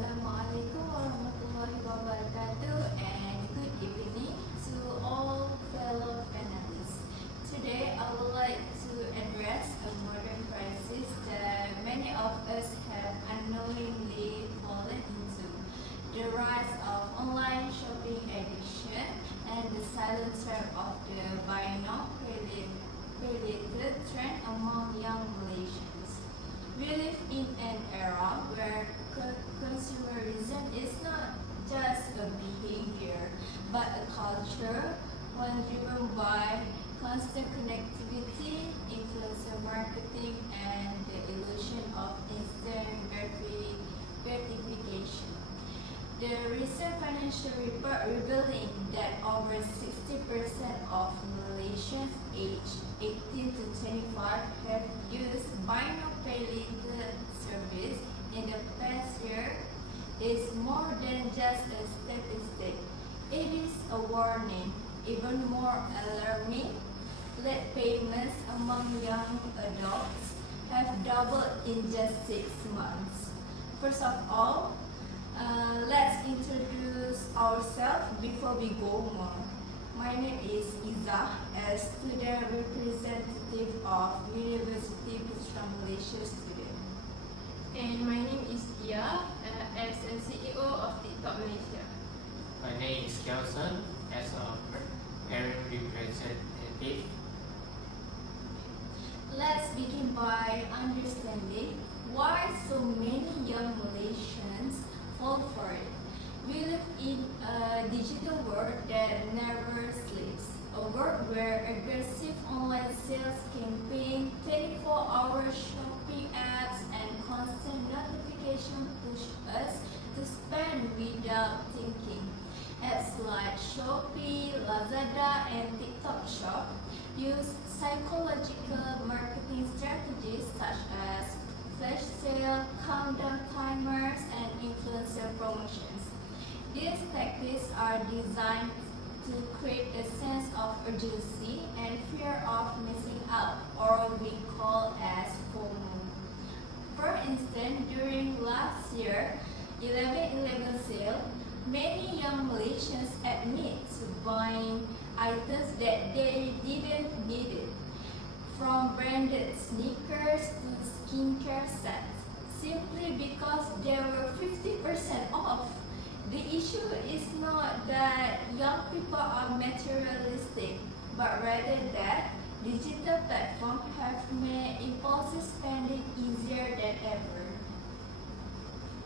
Assalamualaikum warahmatullahi wabarakatuh, and good evening to all fellow panelists. Today I would like to address a modern crisis that many of us have unknowingly fallen into: the rise of online shopping addiction and the silent threat of the buy now pay later trend among young Malaysians. We live in an era where consumerism is not just a behavior, but a culture, one driven by constant connectivity, influencer marketing, and the illusion of instant gratification. The recent financial report revealing that over 60% of Malaysians aged 18 to 25 have used buy now pay later service in the past year is more than just a statistic. It is a warning. Even more alarming, late payments among young adults have doubled in just 6 months. First of all, let's introduce ourselves before we go more. My name is Izzah, a student representative of University Putra Malaysia student. And my name is Tia, as a CEO of TikTok Malaysia. My name is Kelson, as a parent representative. Let's begin by understanding why so many young Malaysians fall for it. We live in a digital world that never sleeps, a world where aggressive online sales campaign, 24-hour shopping apps, and constant notification push us to spend without thinking. Apps like Shopee, Lazada, and TikTok Shop use psychological marketing strategies such as flash sale, countdown timers, and influencer promotions. These tactics are designed to create a sense of urgency and fear of missing out, or we call as FOMO. For instance, during last year 11/11 sale, many young Malaysians admit to buying items that they didn't need it, from branded sneakers to skincare sets, simply because they were 50% off. The issue is not that young people are materialistic, but rather that digital platforms have made impulsive spending easier than ever.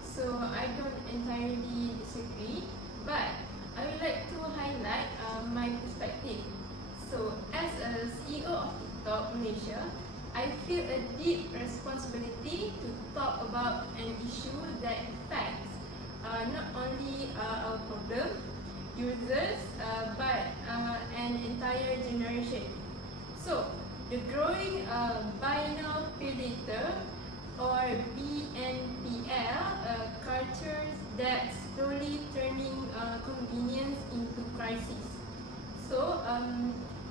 So I don't entirely disagree, but I would like to highlight my perspective. So as a CEO of TikTok Malaysia, I feel a deep responsibility to talk about an issue that affects not only our problem, users, but an entire generation. So, the growing buy now pay later, or BNPL culture that's slowly turning convenience into crisis. So,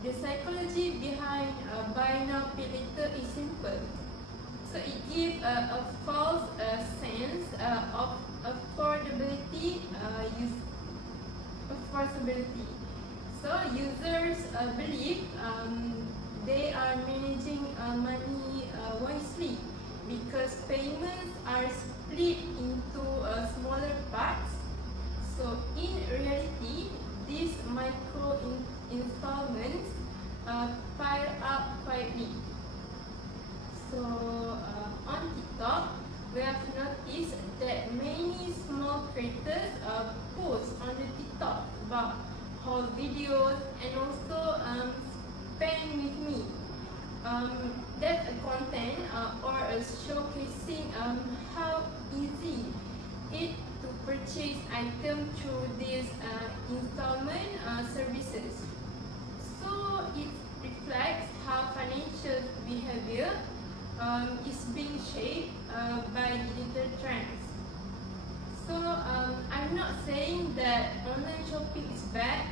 the psychology behind buy now pay later is simple. So it gives a false sense of affordability. So users believe they are managing money wisely because payments are split into smaller parts. So in reality, these micro installments pile up quietly. So on TikTok, we have noticed that many small creators post on the TikTok about haul videos and also spend with me. That's a content or a showcasing how easy it to purchase items through these installment services. So it reflects how financial behavior is being shaped by digital trends. So I'm not saying that online shopping is bad,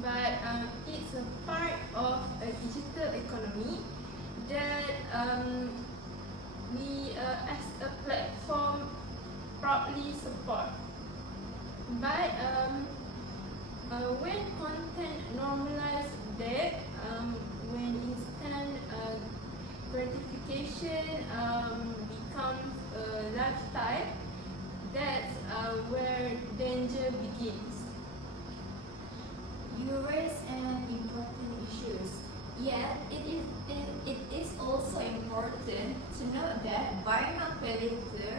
but it's a part of a digital economy that we as a platform proudly But when content normalize debt, when instant gratification becomes a lifestyle, that's where danger begins. You raise an important issues. Yet, it is also important to note that buy now pay later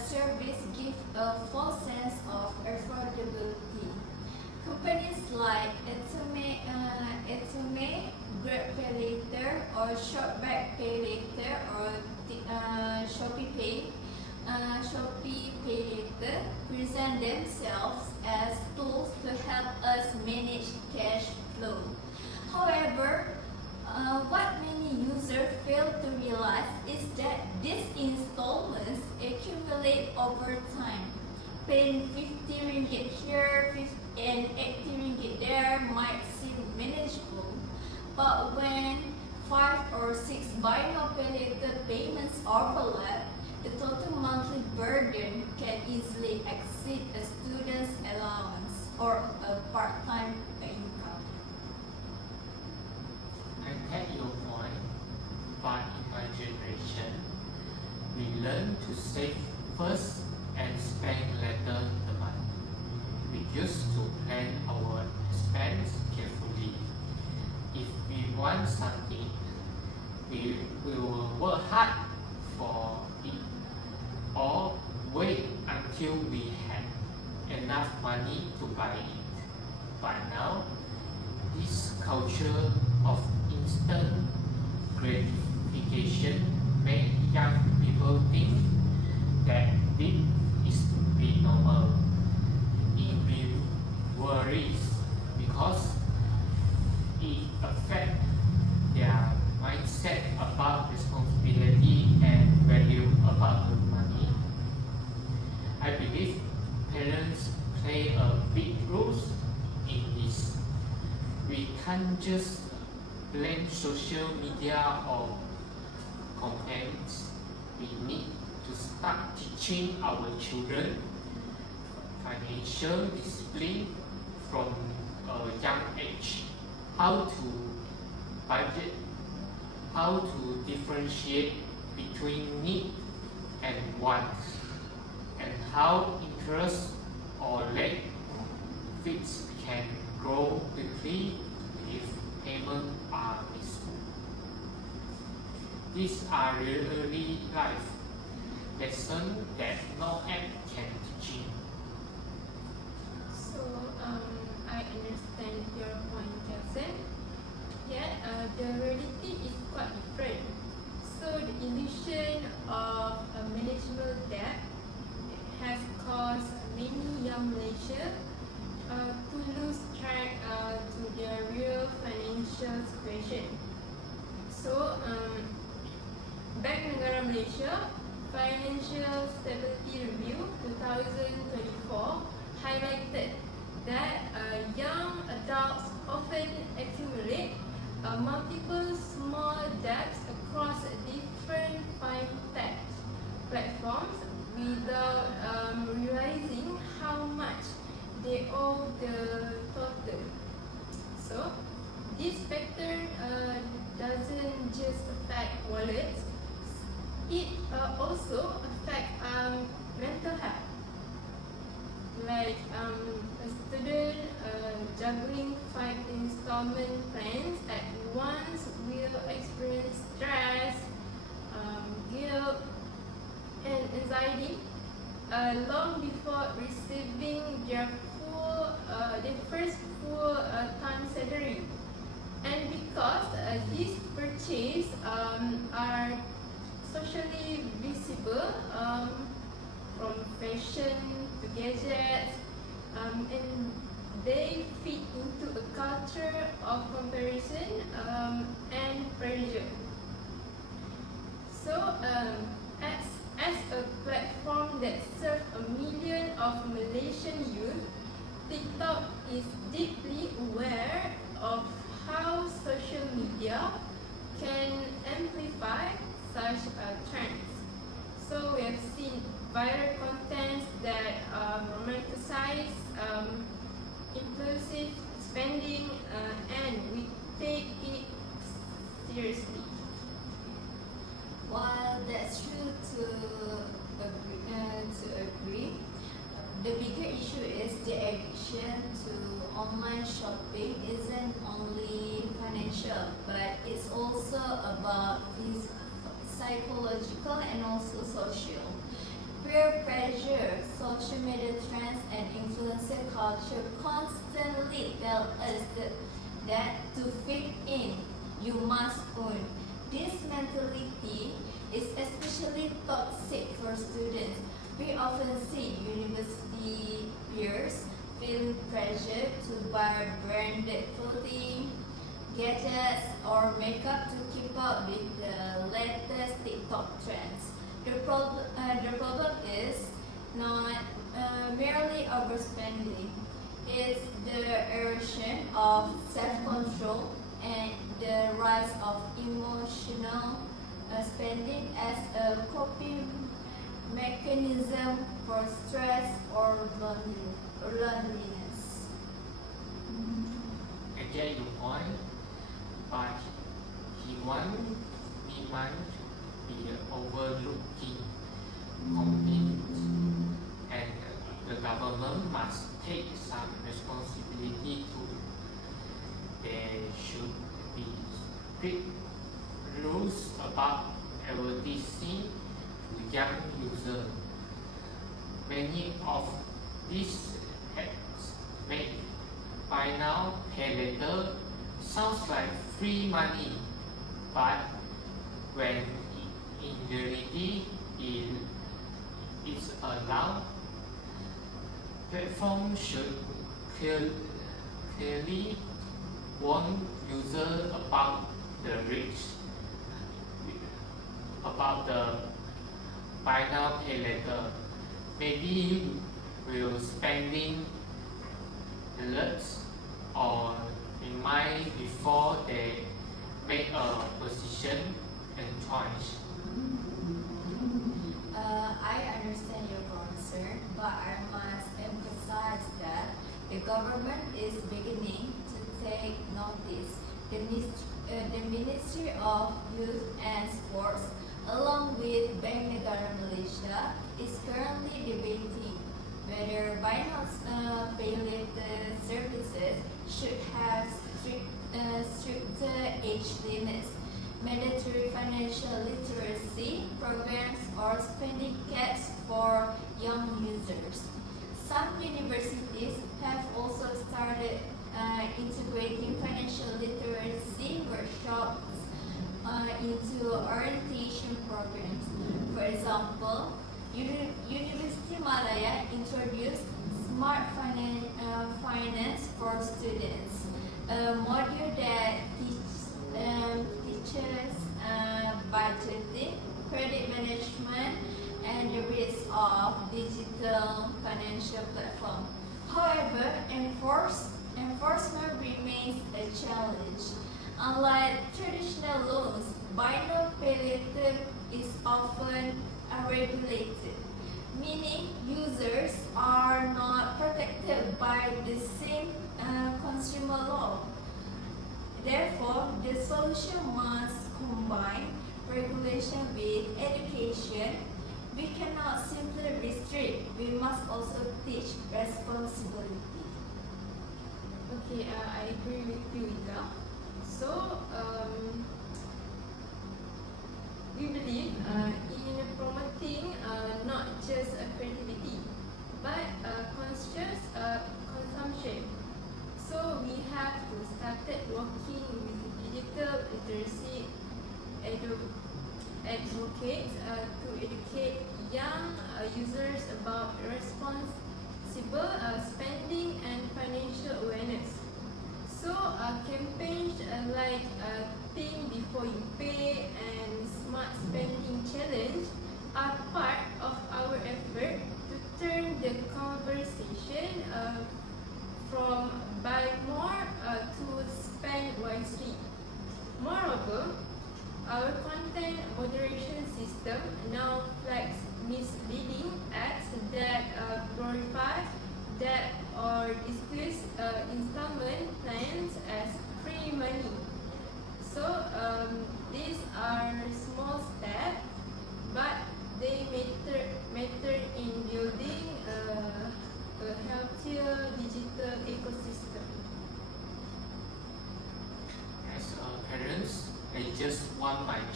service give a false sense of affordability. Companies like Etome, Grab Pay Later, or Shopback Pay Later, or Shopee Pay Later present themselves as tools to help us manage cash flow. However, what many users fail to realize is that these installments accumulate over time. Paying 50 ringgit here and 80 ringgit there might seem manageable, but when 5 or 6 buy now pay later payments overlap, the total monthly burden can easily exceed a student's allowance or a part-time income. I take your point, but in my generation, we learn to save first and spend later the month. We used to plan our expense carefully. If we want something, we will work hard for it or wait until we have enough money to buy it. But now, this culture of instant gratification makes young people think that this is be normal. It will worries because it affects their mindset about responsibility and value about the money. I believe parents play a big role in this. We can't just blame social media or complaints. We need to start teaching our children financial discipline from a young age. How to budget, how to differentiate between need and wants, and how interest or late fees can grow quickly if payments are missed. These are really life lessons that no app can teach. So I understand your point, Jackson. Yet the reality is quite different. So the illusion of a manageable debt has caused many young Malaysians to lose track to their real financial situation. So Bank Negara Malaysia Financial Stability Review 2024 highlighted that young adults often accumulate multiple small debts across different fintech platforms without realizing how much they owe the total. So this pattern doesn't just affect wallets, it also affects mental health. Like a student juggling 5 installment plans at once will experience stress, guilt, and anxiety long before receiving their first full time salary. And because these purchases are socially visible, from fashion to gadgets, and they fit into a culture of comparison and pressure. So, as a platform that serves a million of Malaysian youth, TikTok is deeply aware of how social media can amplify such trends. So we have seen viral contents that romanticize impulsive spending, and we take it seriously. While that's true to agree, the bigger issue is the addiction to online shopping isn't only financial, but it's also about psychological and also social. Peer pressure, social media trends, and influencer culture constantly tell us that to fit in, you must own. This mentality is especially toxic for students. We often see university peers feeling pressure to buy branded clothing, gadgets, or makeup to keep up with the latest TikTok trends. The problem is not merely overspending, it's the erosion of self-control and the rise of emotional spending as a coping mechanism for stress or loneliness. I get your point, but he might be overlooking complaints, and the government must take some responsibility too. There should be strict rules about advertising to young users. Many of these apps make buy now, pay later sounds like free money, but when in reality it's allowed, platforms should clearly warn users about the risks, about the buy now pay later. Maybe will spending alerts or remind before they make a decision and choice. I understand your concern, but I must emphasize that the government is beginning to take notice. The Ministry of Youth and Sports, along with Bank Negara Malaysia, is currently debating whether buy now pay later services should have stricter age limits, mandatory financial literacy programs, or spending caps for young users. Some universities have also started integrating financial literacy workshops into orientation programs. For example, University Malaya introduced Smart Finance for Students, a module that teaches budgeting, credit management, and the risks of digital financial platform. However, enforcement remains a challenge. Unlike traditional loans, buy now pay later is often unregulated, meaning users are not protected by the same consumer law. Therefore, the solution must combine regulation with education. We cannot simply restrict, we must also teach responsibility. Okay, I agree with you, Ida. So, we believe in promoting not just creativity, but conscious consumption. So, we have to start working with digital literacy advocates to educate young users about responsible spending and financial awareness. So, campaigns like Think Before You Pay and Smart Spending Challenge are part of our effort to turn the conversation from buy more to spend wisely. Moreover, our content moderation system now flags misleading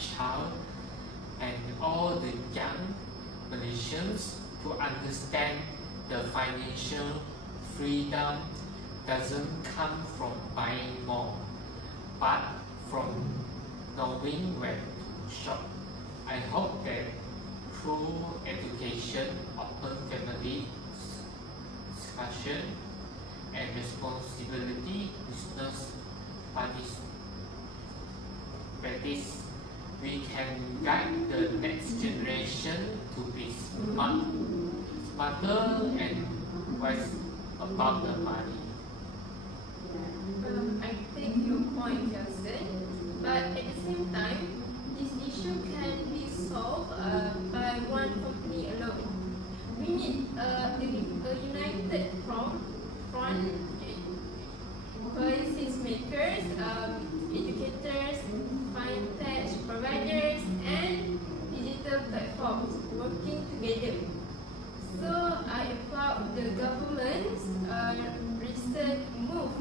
child and all the young Malaysians to understand the financial freedom doesn't come from buying more, but from knowing when to shop. I hope that through education, open family discussion, and responsibility business practice, we can guide the next generation to be smarter and wise about the money. I take your point, Justin, but at the same time, this issue can be solved by one company alone. We need a united front, policy makers, educators, fintech providers, and digital platforms working together. So I applaud the government's recent move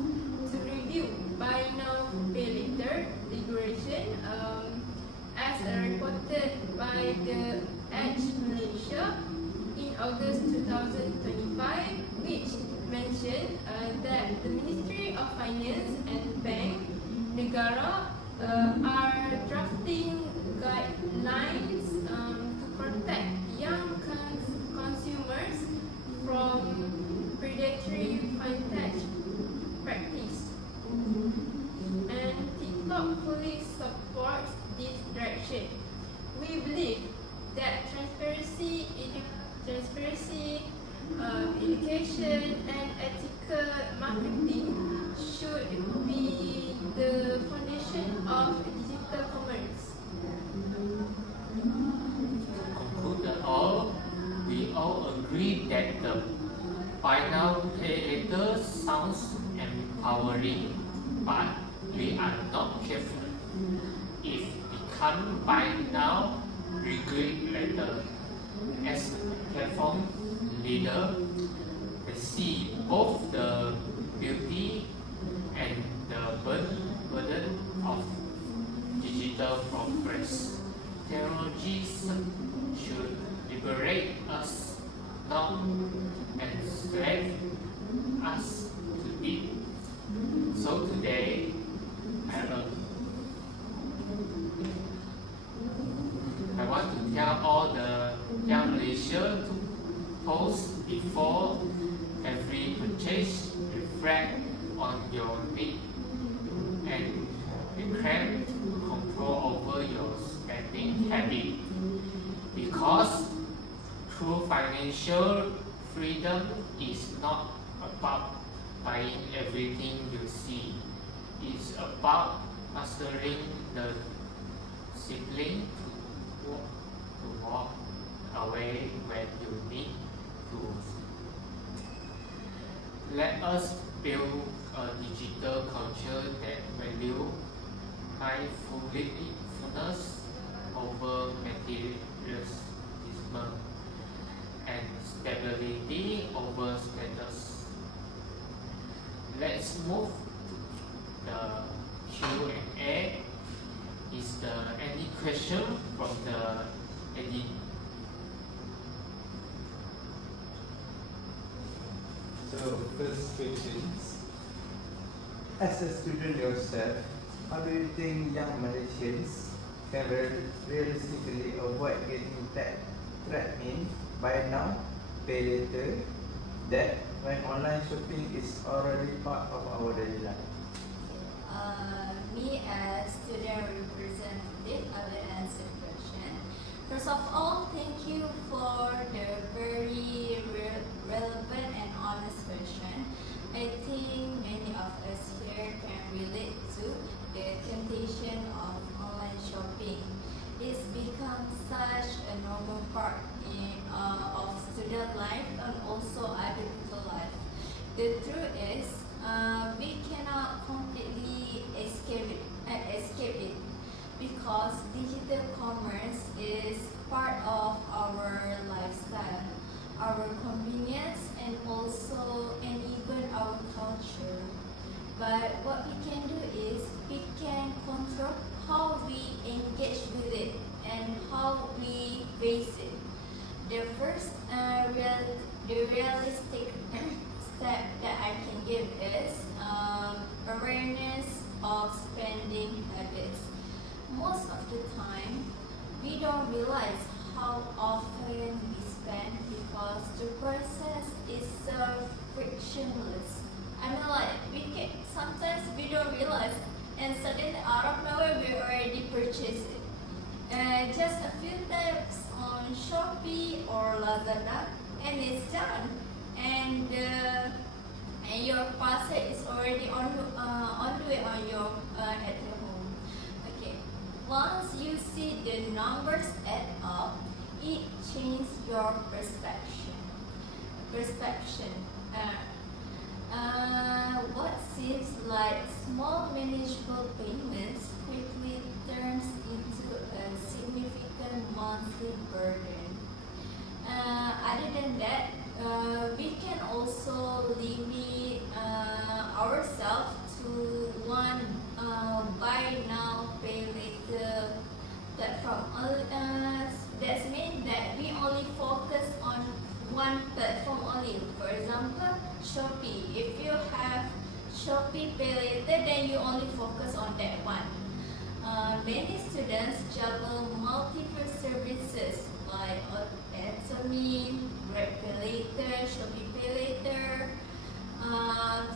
to review buy now pay later regulation, as reported by the Edge Malaysia in August 2025, which mentioned that the Ministry of Finance and Bank Negara are drafting guidelines to protect young consumers from predatory fintech practice. And TikTok fully supports this direction. We believe that transparency, education, and ethical marketing should be the foundation of digital commerce. To conclude all, we all agree that the buy now pay later sounds empowering, but we are not careful. If become buy now, regret later. As platform leader, we see both the beauty and the burden of digital progress. Technology should liberate us, not enslave us to it. So today, I want to tell all the young Malaysians to post before every purchase, reflect on your need and reclaim control over your spending habit. Because true financial freedom is not about buying everything you see. It's about mastering the discipline to walk away when you need to. Let us build a digital culture that value mindfulness over materialism and stability over status. Let's move to the Q&A. Is there any question from the edit? So, first questions. As a student yourself, how do you think young Malaysians can realistically avoid getting trapped in buy now, pay later, that when online shopping is already part of our daily life? Me as student representative, I will answer the question. First of all, thank you for the very relevant and honest question. I think many of us here can relate to the temptation of online shopping. It's become such a normal part of student life and also adult life. The truth is, we cannot completely escape it because digital commerce is part of our lifestyle, our convenience, and even our culture. But what we can do is we can control how we engage with it. The first realistic step that I can give is awareness of spending habits. Most of the time, we don't realize how often we spend because the process is so frictionless. I mean, like sometimes we don't realize, and suddenly out of nowhere we already purchase it. Just a few taps on Shopee or Lazada, and it's done. And your parcel is already on the way on your at your home. Okay. Once you see the numbers add up, it changes your perception. What seems like small manageable payments quickly turns into a significant monthly burden. Other than that, we can also limit ourselves to one buy now, pay later platform. That means that we only focus on one platform only. For example, Shopee. If you have Shopee Pay Later, then you only focus on that one. Many students juggle multiple services like Admin, Grab Pay Later, Shopee Pay Later,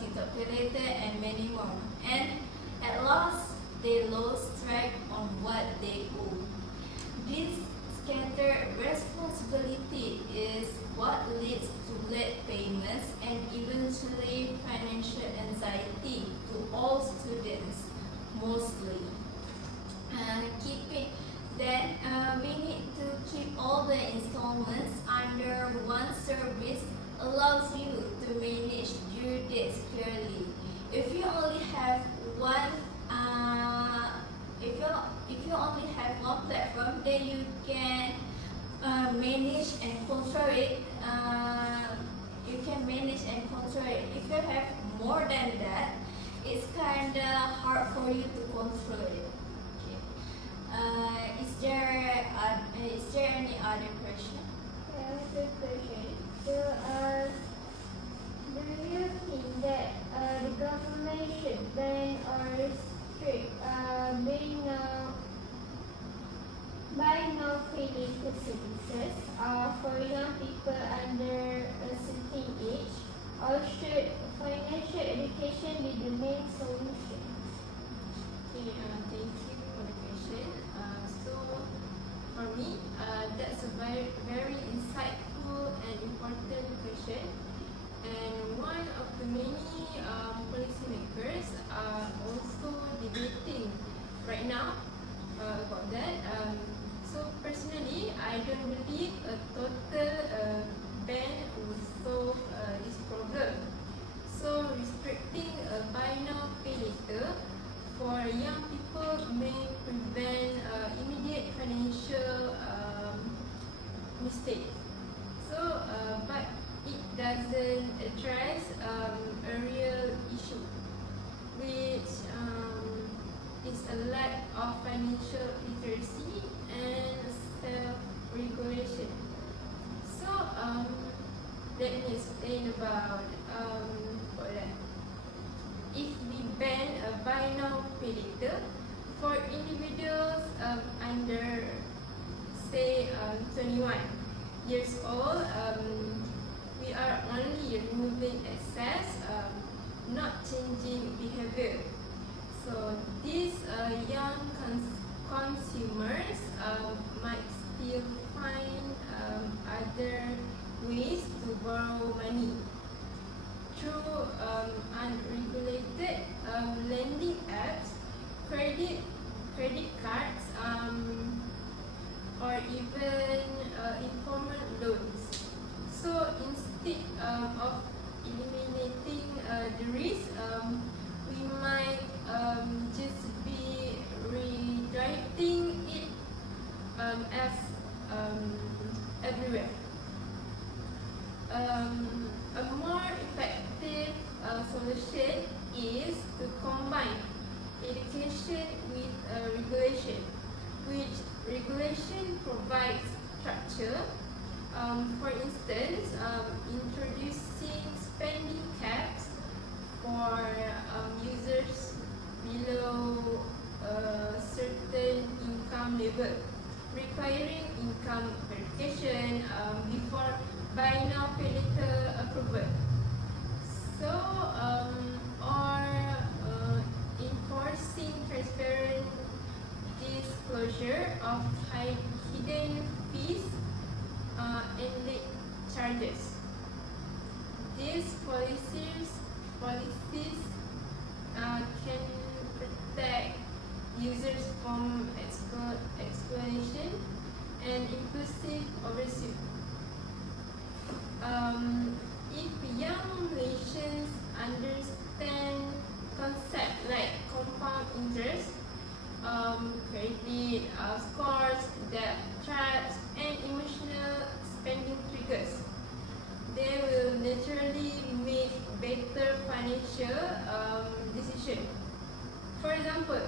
TikTok Pay Later, and many more. And at last, they lose track on what they owe. This scattered responsibility is what leads to late payments and eventually financial anxiety to all students, mostly. We need to keep all the installments under one service allows you to manage due dates clearly. If you only have one if you only have one platform, then you can manage and control it. You can manage and control it. If you have more than that, it's kind of hard for you to control it. Okay. Is there any other question? I have a question. So, do you think that the government should ban or restrict buy now pay later services for young people under a certain age, or should financial education be the main solution? Okay, thank you for the question. So, for me, that's a very insightful and important question. And one of the many policymakers are also debating right now about that. So personally, I don't believe a total ban will solve this problem. So restricting buy now pay later for young people may prevent immediate financial mistakes. So, but it doesn't address a real issue, which is a lack of financial literacy and self-regulation. So, let me explain about that. If we ban a buy now pay later for individuals under say 21 years old, we are only removing excess, not changing behavior. So these young consumers might still find other ways to borrow money through unregulated lending apps, credit cards, or even informal loans. So instead of eliminating the risk, we might just be redirecting it as everywhere. A more effective solution is to combine education with regulation, which regulation provides structure, introducing spending caps for users below a certain income level, requiring income verification before buy now pay later approval. So, or enforcing transparent disclosure of hidden fees and late charges. These policies can protect users from exploitation and impulsive overuse. If young Malaysians understand concepts like compound interest, credit scores, debt traps, and emotional spending triggers, they will naturally make better financial decisions. For example,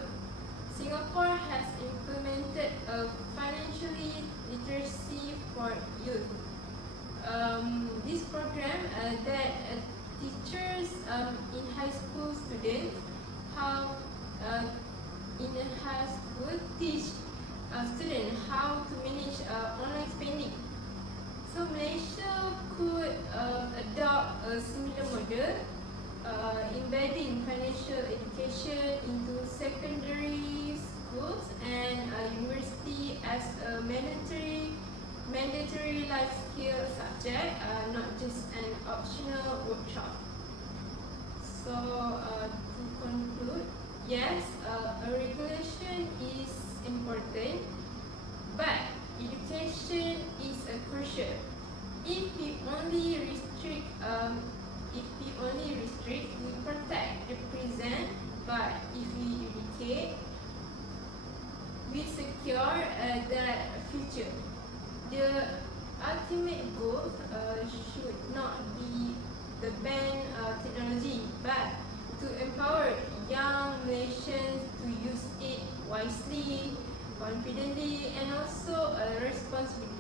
Singapore has implemented a financially literacy for youth. This program that teachers in high school students how teach students how to manage online spending. So Malaysia could adopt a similar model, embedding financial education into secondary schools and university as a mandatory life skill subject, not just an optional workshop. So to conclude, yes, a regulation is important, but education is crucial. If we only restrict, we protect, represent, but if we educate, we secure that future. The ultimate goal should not be the ban technology, but to empower young Malaysians to use it wisely, confidently, and also responsibly.